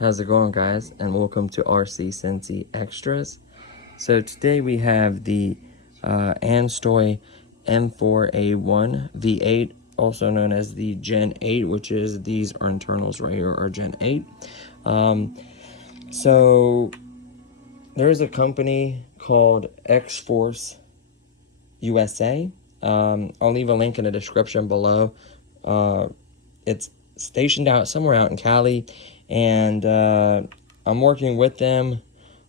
How's it going, guys, and welcome to RC Cincy Extras. So today we have the Anstoy M4A1v8, also known as the Gen 8, which is these are internals right here, are Gen 8. So there's a company called xforceusa. I'll leave a link in the description below. It's stationed out somewhere out in Cali, and I'm working with them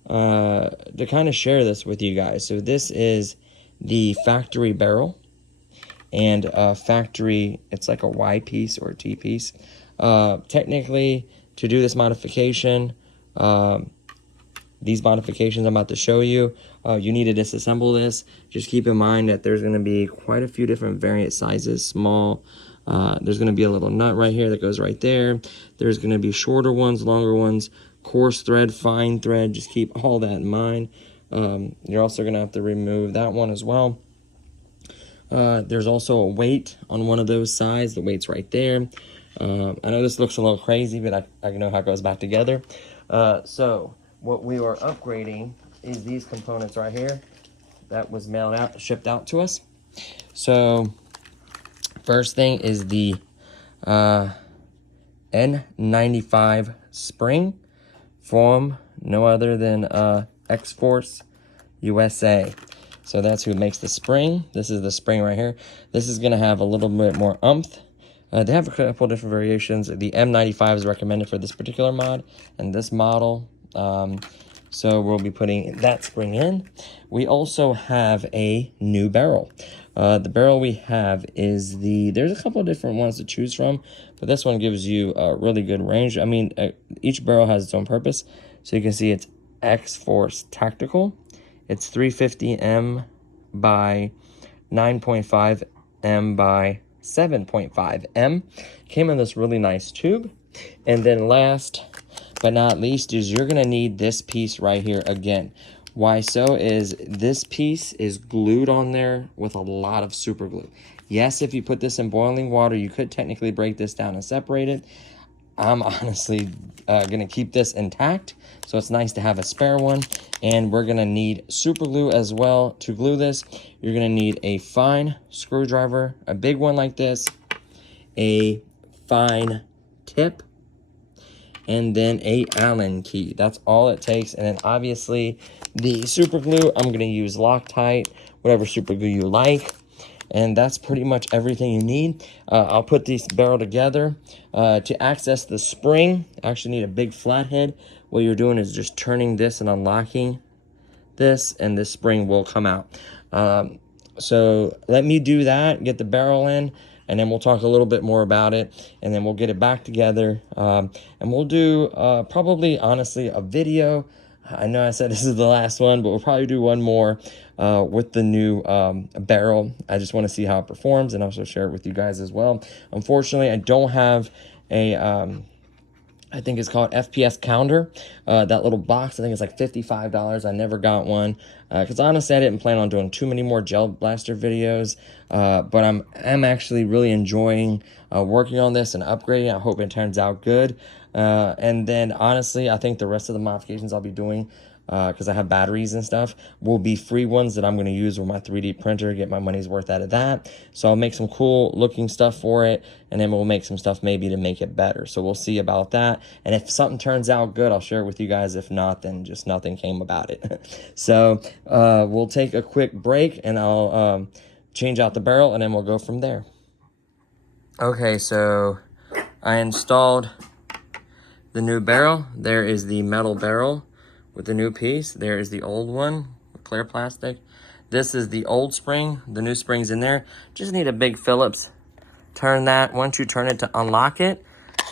to kind of share this with you guys. So this is the factory barrel, and factory, it's like a Y piece or a T piece. Technically, to do this modification, these modifications I'm about to show you, you need to disassemble this. Just keep in mind that there's going to be quite a few different variant sizes, small. There's going to be a little nut right here that goes right there. There's going to be shorter ones, longer ones, coarse thread, fine thread. Just keep all that in mind. You're also going to have to remove that one as well. There's also a weight on one of those sides. The weight's right there. I know this looks a little crazy, but I know how it goes back together. So what we are upgrading is these components right here that was mailed out, shipped out to us. So first thing is the N95 spring from no other than xforceusa. So that's who makes the spring. This is the spring right here. This is going to have a little bit more oomph. They have a couple different variations. The M95 is recommended for this particular mod and this model. So we'll be putting that spring in. We also have a new barrel. The barrel we have is there's a couple of different ones to choose from, but this one gives you a really good range. I mean, each barrel has its own purpose. So you can see it's X-Force Tactical. It's 350M by 9.5M by 7.5M. Came in this really nice tube. And then last but not least is you're going to need this piece right here again. Why so is this piece is glued on there with a lot of super glue. Yes, if you put this in boiling water, you could technically break this down and separate it. I'm honestly going to keep this intact, so it's nice to have a spare one. And we're going to need super glue as well to glue this. You're going to need a fine screwdriver, a big one like this, a fine tip, and then a Allen key. That's all it takes. And then obviously the super glue, I'm going to use Loctite, whatever super glue you like. And that's pretty much everything you need. I'll put this barrel together. To access the spring, I actually need a big flathead. What you're doing is just turning this and unlocking this, and this spring will come out. So let me do that, get the barrel in, and then we'll talk a little bit more about it, and then we'll get it back together. And we'll do probably, honestly, a video. I know I said this is the last one, but we'll probably do one more with the new barrel. I just want to see how it performs and also share it with you guys as well. Unfortunately, I don't have a, I think it's called FPS counter. That little box, I think it's like $55. I never got one because honestly, I didn't plan on doing too many more gel blaster videos. But I'm actually really enjoying working on this and upgrading. I hope it turns out good. And then honestly, I think the rest of the modifications I'll be doing, because I have batteries and stuff, will be free ones that I'm going to use with my 3D printer, get my money's worth out of that. So I'll make some cool looking stuff for it, and then we'll make some stuff maybe to make it better. So we'll see about that. And if something turns out good, I'll share it with you guys. If not, then just nothing came about it. So we'll take a quick break, and I'll change out the barrel, and then we'll go from there. Okay, so I installed the new barrel. There is the metal barrel with the new piece. There is the old one clear plastic. This is the old spring. The new spring's in there. Just need a big Phillips. Turn that. Once you turn it to unlock it,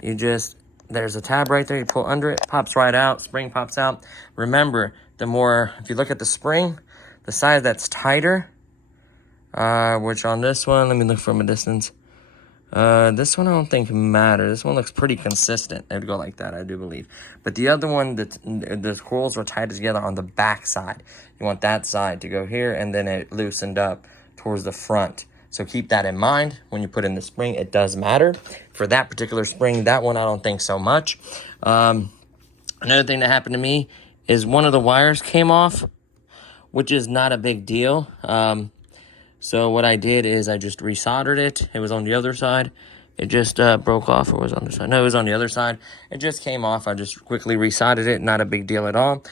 you just, there's a tab right there. You pull under it, pops right out. Spring pops out. Remember, the more, if you look at the spring, the side that's tighter, which on this one, let me look from a distance. This one I don't think matters. This one looks pretty consistent. It'd go like that, I do believe. But the other one, the coils were tied together on the back side. You want that side to go here, and then it loosened up towards the front. So keep that in mind when you put in the spring. It does matter. For that particular spring, that one I don't think so much. Another thing that happened to me is one of the wires came off, which is not a big deal. So what I did is I just resoldered it. It was on the other side. It just broke off. Or was on the side? No, it was on the other side. It just came off. I just quickly resoldered it. Not a big deal at all.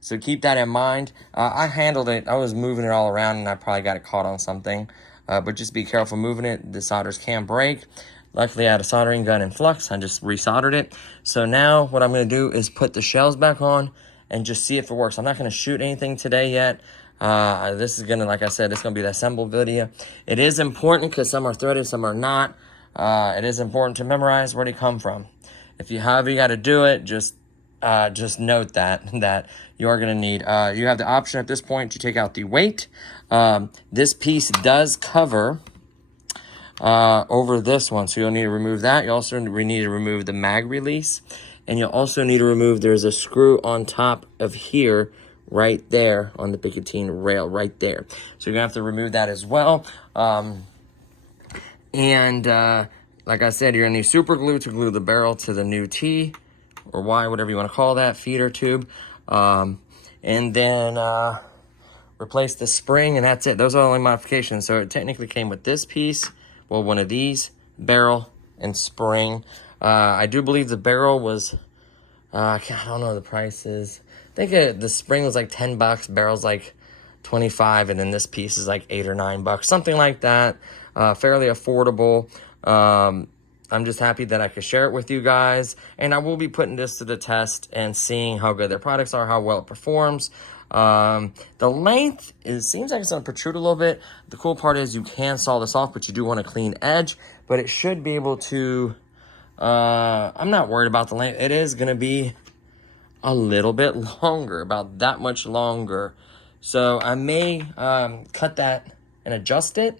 So keep that in mind. I handled it. I was moving it all around, and I probably got it caught on something. But just be careful moving it. The solders can break. Luckily, I had a soldering gun in flux. I just resoldered it. So now what I'm going to do is put the shells back on and just see if it works. I'm not going to shoot anything today yet. This is gonna, like I said, it's gonna be the assemble video. It is important because some are threaded, some are not. It is important to memorize where they come from. If you, however you got to do it, just note that you are gonna need. You have the option at this point to take out the weight. This piece does cover over this one, so you'll need to remove that. You also need to remove the mag release, and you'll also need to remove. There's a screw on top of here. Right there on the Picatinny rail, right there. So you're gonna have to remove that as well. Like I said, you're gonna need super glue to glue the barrel to the new T or Y, whatever you want to call that, feeder tube. And then replace the spring, and that's it. Those are the only modifications. So it technically came with this piece, well, one of these, barrel, and spring. I do believe the barrel was, I don't know the prices. I think the spring was like $10, barrel's like 25, and then this piece is like $8 or $9, something like that. Fairly affordable. I'm just happy that I could share it with you guys, and I will be putting this to the test and seeing how good their products are, how well it performs. The length seems like it's gonna protrude a little bit. The cool part is you can saw this off, but you do want a clean edge, but it should be able to. I'm not worried about the length. It is gonna be a little bit longer, about that much longer. So I may cut that and adjust it.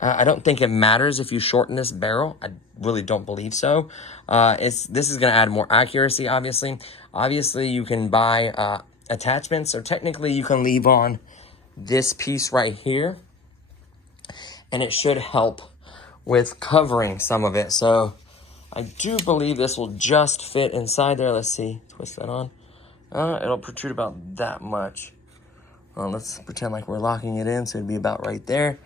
I don't think it matters if you shorten this barrel. I really don't believe so. This is going to add more accuracy, obviously. Obviously, you can buy attachments, or technically you can leave on this piece right here, and it should help with covering some of it. So I do believe this will just fit inside there. Let's see, twist that on. It'll protrude about that much. Well, let's pretend like we're locking it in, so it'd be about right there.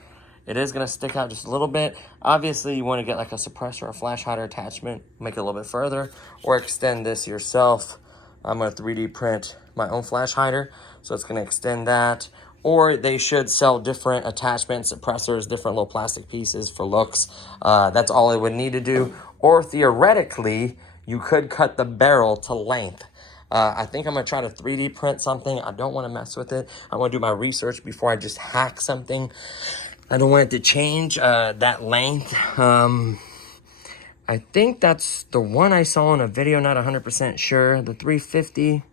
It is going to stick out just a little bit. Obviously, you want to get like a suppressor or flash hider attachment, make it a little bit further, or extend this yourself. I'm going to 3D print my own flash hider, so it's going to extend that. Or they should sell different attachments, suppressors, different little plastic pieces for looks. That's all it would need to do. Or theoretically, you could cut the barrel to length. I think I'm going to try to 3D print something. I don't want to mess with it. I want to do my research before I just hack something. I don't want it to change that length. I think that's the one I saw in a video, not 100% sure. The 350.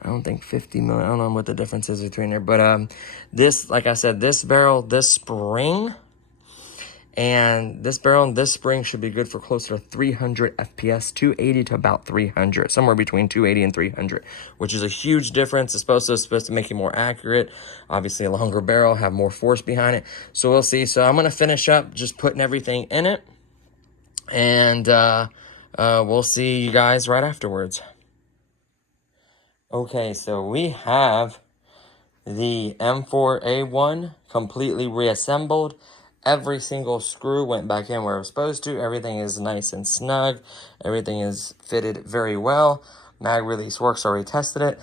I don't think 50 million. I don't know what the difference is between there. But this, like I said, this barrel, this spring, and this barrel and this spring should be good for closer to 300 FPS, 280 to about 300, somewhere between 280 and 300, which is a huge difference. It's supposed to make it more accurate. Obviously, a longer barrel, have more force behind it. So we'll see. So I'm going to finish up just putting everything in it, and we'll see you guys right afterwards. Okay, so we have the M4A1 completely reassembled. Every single screw went back in where it was supposed to. Everything is nice and snug. Everything is fitted very well. Mag release works, already tested it.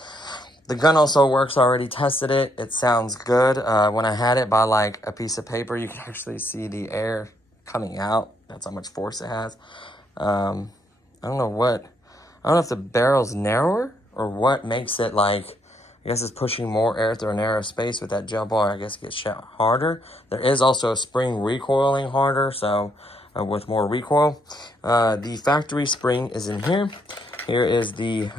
The gun also works, already tested it. It sounds good. When I had it by like a piece of paper, you can actually see the air coming out. That's how much force it has. I don't know if the barrel's narrower or what makes it like I guess it's pushing more air through a narrow space with that gel ball. I guess it gets shot harder. There is also a spring recoiling harder, so with more recoil. The factory spring is in here. Here is the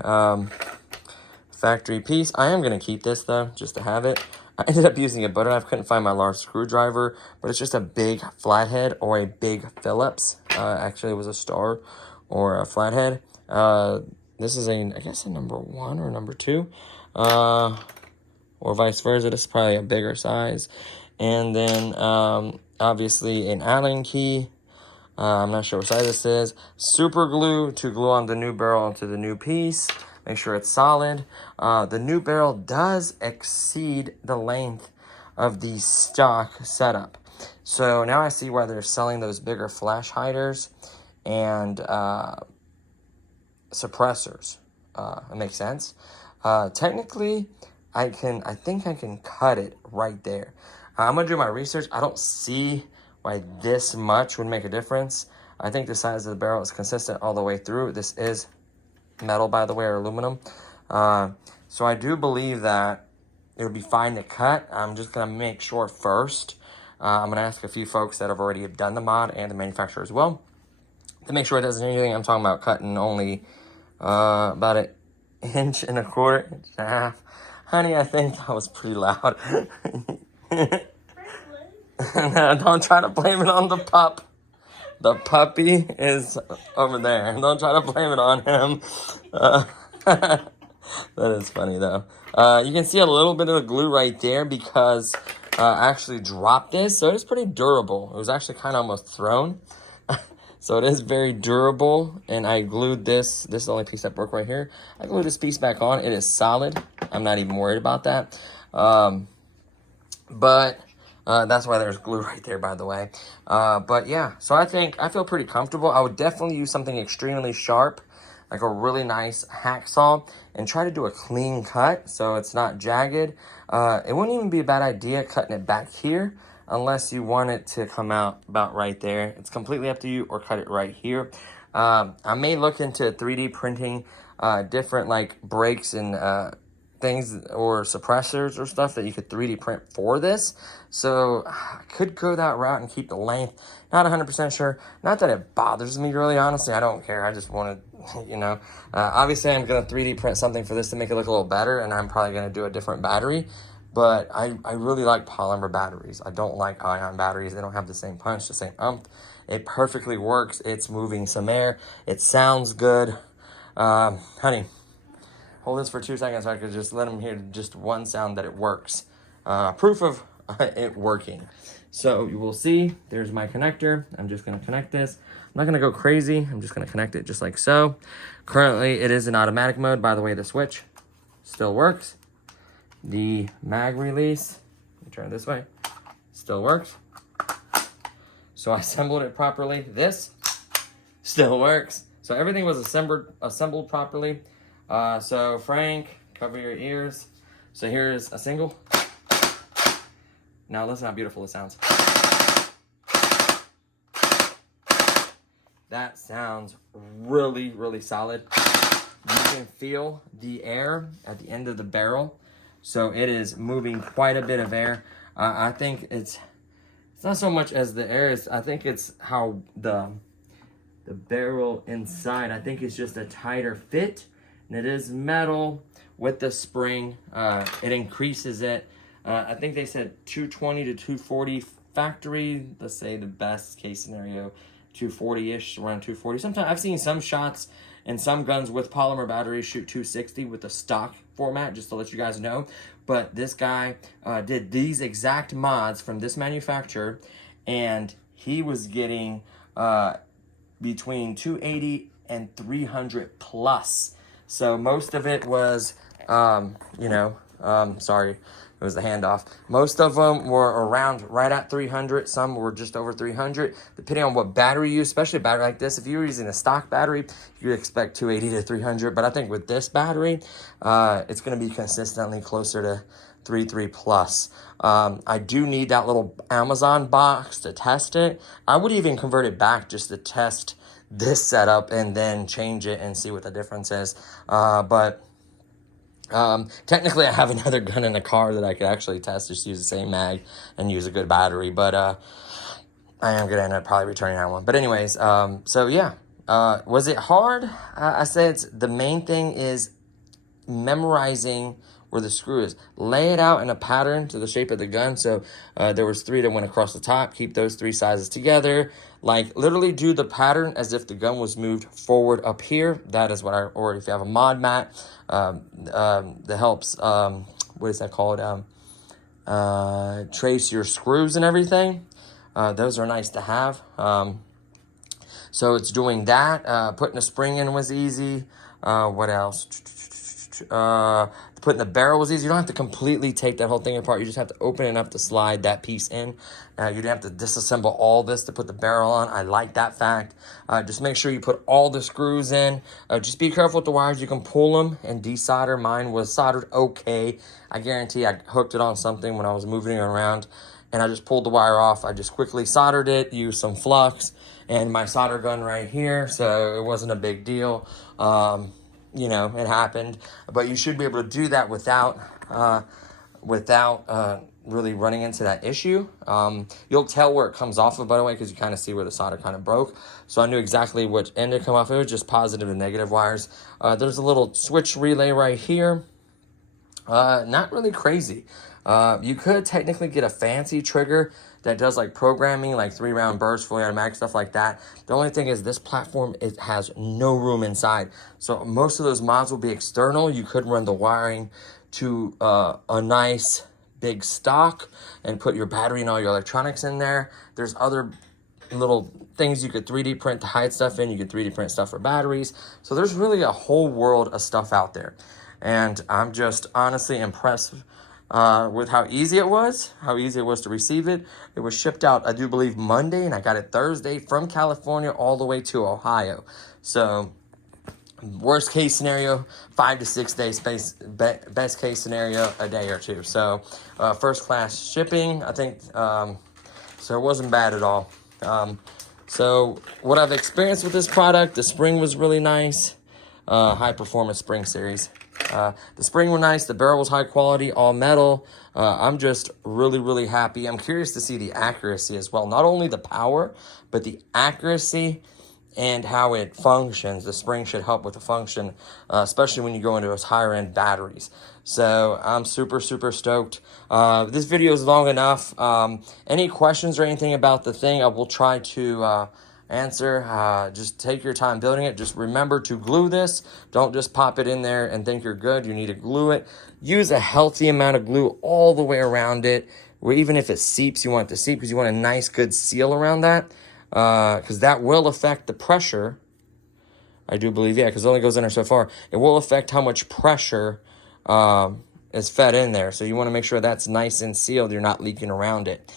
factory piece. I am going to keep this though, just to have it. I ended up using a butter knife. Couldn't find my large screwdriver, but it's just a big flathead or a big Phillips. Actually, it was a star or a flathead. This is I guess a number 1 or number 2, or vice versa. This is probably a bigger size. And then obviously an Allen key. I'm not sure what size this is. Super glue to glue on the new barrel onto the new piece. Make sure it's solid. The new barrel does exceed the length of the stock setup. So now I see why they're selling those bigger flash hiders and suppressors. It makes sense. Technically, I think I can cut it right there. I'm gonna do my research. I don't see why this much would make a difference. I think the size of the barrel is consistent all the way through. This is metal, by the way, or aluminum. So I do believe that it would be fine to cut. I'm just gonna make sure first. I'm gonna ask a few folks that have already done the mod and the manufacturer as well to make sure it doesn't do anything. I'm talking about cutting only about an 1.25 inches, 1.5 inches. Honey, I think that was pretty loud. No, don't try to blame it on the pup. The puppy is over there. Don't try to blame it on him. That is funny, though. You can see a little bit of the glue right there because I actually dropped this. So it is pretty durable. It was actually kind of almost thrown. So it is very durable. And I glued this. This is the only piece that broke right here. I glued this piece back on. It is solid. I'm not even worried about that. That's why there's glue right there, by the way. But yeah, so I feel pretty comfortable. I would definitely use something extremely sharp, like a really nice hacksaw, and try to do a clean cut so it's not jagged. It wouldn't even be a bad idea cutting it back here unless you want it to come out about right there. It's completely up to you, or cut it right here. I may look into 3D printing different like brakes and things or suppressors or stuff that you could 3D print for this. So I could go that route and keep the length. Not 100% sure. Not that it bothers me, really, honestly. I don't care. I just want to, you know. Obviously, I'm going to 3D print something for this to make it look a little better, and I'm probably going to do a different battery. But I really like polymer batteries. I don't like ion batteries. They don't have the same punch, the same umph. It perfectly works. It's moving some air. It sounds good. Honey, hold this for 2 seconds so I could just let them hear just one sound that it works. Proof of it working. So you will see, there's my connector. I'm just gonna connect this. I'm not gonna go crazy. I'm just gonna connect it just like so. Currently, it is in automatic mode. By the way, the switch still works. The mag release, let me turn it this way, still works. So I assembled it properly. This still works. So everything was assembled properly. So Frank, cover your ears. So here's a single. Now listen how beautiful it sounds. That sounds really, really solid. You can feel the air at the end of the barrel. So it is moving quite a bit of air. I think it's not so much as the air is, I think it's how the barrel inside, I think it's just a tighter fit. And it is metal with the spring. It increases it. I think they said 220 to 240 factory. Let's say the best case scenario, 240-ish, around 240. Sometimes I've seen some shots and some guns with polymer batteries shoot 260 with the stock format, just to let you guys know. But this guy did these exact mods from this manufacturer, and he was getting between 280 and 300 plus. So most of it was, sorry, it was the handoff. Most of them were around right at 300. Some were just over 300, depending on what battery you use, especially a battery like this. If you were using a stock battery, you'd expect 280 to 300. But I think with this battery, it's going to be consistently closer to 3 plus. I do need that little Amazon box to test it. I would even convert it back just to test this setup and then change it and see what the difference is. But Technically, I have another gun in the car that I could actually test, just use the same mag and use a good battery. But I am going to end up probably returning that one. But anyways, so yeah. Was it hard? I said the main thing is memorizing where the screw is. Lay it out in a pattern to the shape of the gun. So there was 3 that went across the top. Keep those 3 sizes together. Like literally do the pattern as if the gun was moved forward up here. That is what or if you have a mod mat that helps, what is that called? Trace your screws and everything. Those are nice to have. So it's doing that. Putting a spring in was easy. What else? Putting the barrel was easy. You don't have to completely take that whole thing apart. You just have to open it up to slide that piece in. You don't have to disassemble all this to put the barrel on. I like that fact. Just make sure you put all the screws in. Just be careful with the wires. You can pull them and desolder. Mine was soldered okay. I guarantee I hooked it on something when I was moving it around, and I just pulled the wire off. I just quickly soldered it, used some flux, and my solder gun right here, so it wasn't a big deal. You know, it happened, but you should be able to do that without really running into that issue. You'll tell where it comes off of, by the way, because you kind of see where the solder kind of broke. So I knew exactly which end to come off. It was just positive and negative wires. There's a little switch relay right here. Not really crazy. You could technically get a fancy trigger that does like programming, like 3-round bursts, fully automatic, stuff like that. The only thing is this platform, it has no room inside. So most of those mods will be external. You could run the wiring to a nice big stock and put your battery and all your electronics in there. There's other little things you could 3D print to hide stuff in. You could 3D print stuff for batteries. So there's really a whole world of stuff out there. And I'm just honestly impressed with how easy it was to receive it. It was shipped out, I do believe, Monday, and I got it Thursday from California all the way to Ohio. So worst case scenario, 5 to 6 days space. Best case scenario, a day or 2. So first class shipping, I think. So it wasn't bad at all. So what I've experienced with this product, the spring was really nice. High performance spring series. The spring was nice. The barrel was high quality, all metal. I'm just really happy. I'm curious to see the accuracy as well. Not only the power, but the accuracy and how it functions. The spring should help with the function, especially when you go into those higher end batteries. So I'm super stoked. This video is long enough. Any questions or anything about the thing, I will try to answer. Just take your time building it. Just remember to glue this. Don't just pop it in there and think you're good. You need to glue it. Use a healthy amount of glue all the way around it, where even if it seeps, you want it to seep because you want a nice good seal around that, because that will affect the pressure. I do believe, yeah, because it only goes in there so far. It will affect how much pressure is fed in there. So you want to make sure that's nice and sealed. You're not leaking around it.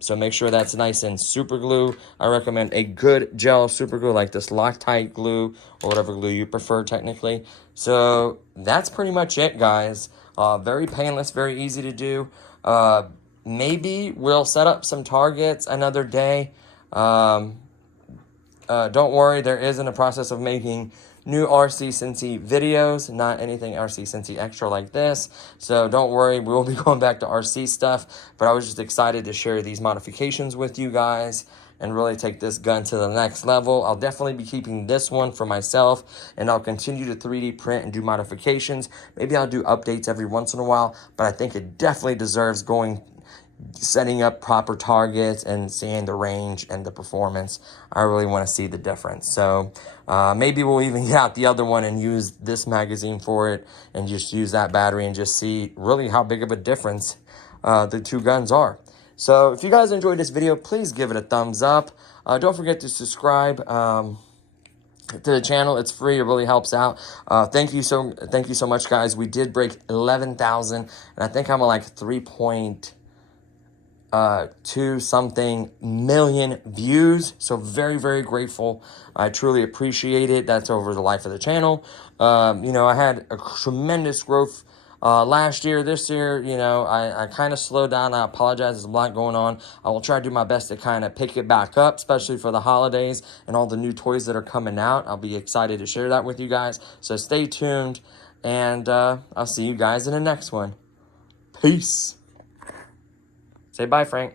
So make sure that's nice and super glue. I recommend a good gel super glue like this Loctite glue or whatever glue you prefer technically. So that's pretty much it, guys. Very painless, very easy to do. Maybe we'll set up some targets another day. Don't worry, there is in the process of making new RC Cincy videos, not anything RC Cincy Extra like this. So don't worry, we will be going back to RC stuff, but I was just excited to share these modifications with you guys and really take this gun to the next level. I'll definitely be keeping this one for myself, and I'll continue to 3D print and do modifications. Maybe I'll do updates every once in a while, but I think it definitely deserves setting up proper targets and seeing the range and the performance. I really want to see the difference. So maybe we'll even get out the other one and use this magazine for it and just use that battery and just see really how big of a difference the two guns are. So if you guys enjoyed this video, please give it a thumbs up. Don't forget to subscribe to the channel. It's free. It really helps out. Thank you so much, guys. We did break 11,000, and I think I'm at like 3.2 something million views. So very grateful. I truly appreciate it. That's over the life of the channel. You know, I had a tremendous growth last year. This year, you know, I kind of slowed down. I apologize. There's a lot going on. I will try to do my best to kind of pick it back up, especially for the holidays and all the new toys that are coming out. I'll be excited to share that with you guys. So stay tuned. And I'll see you guys in the next one. Peace. Say bye, Frank.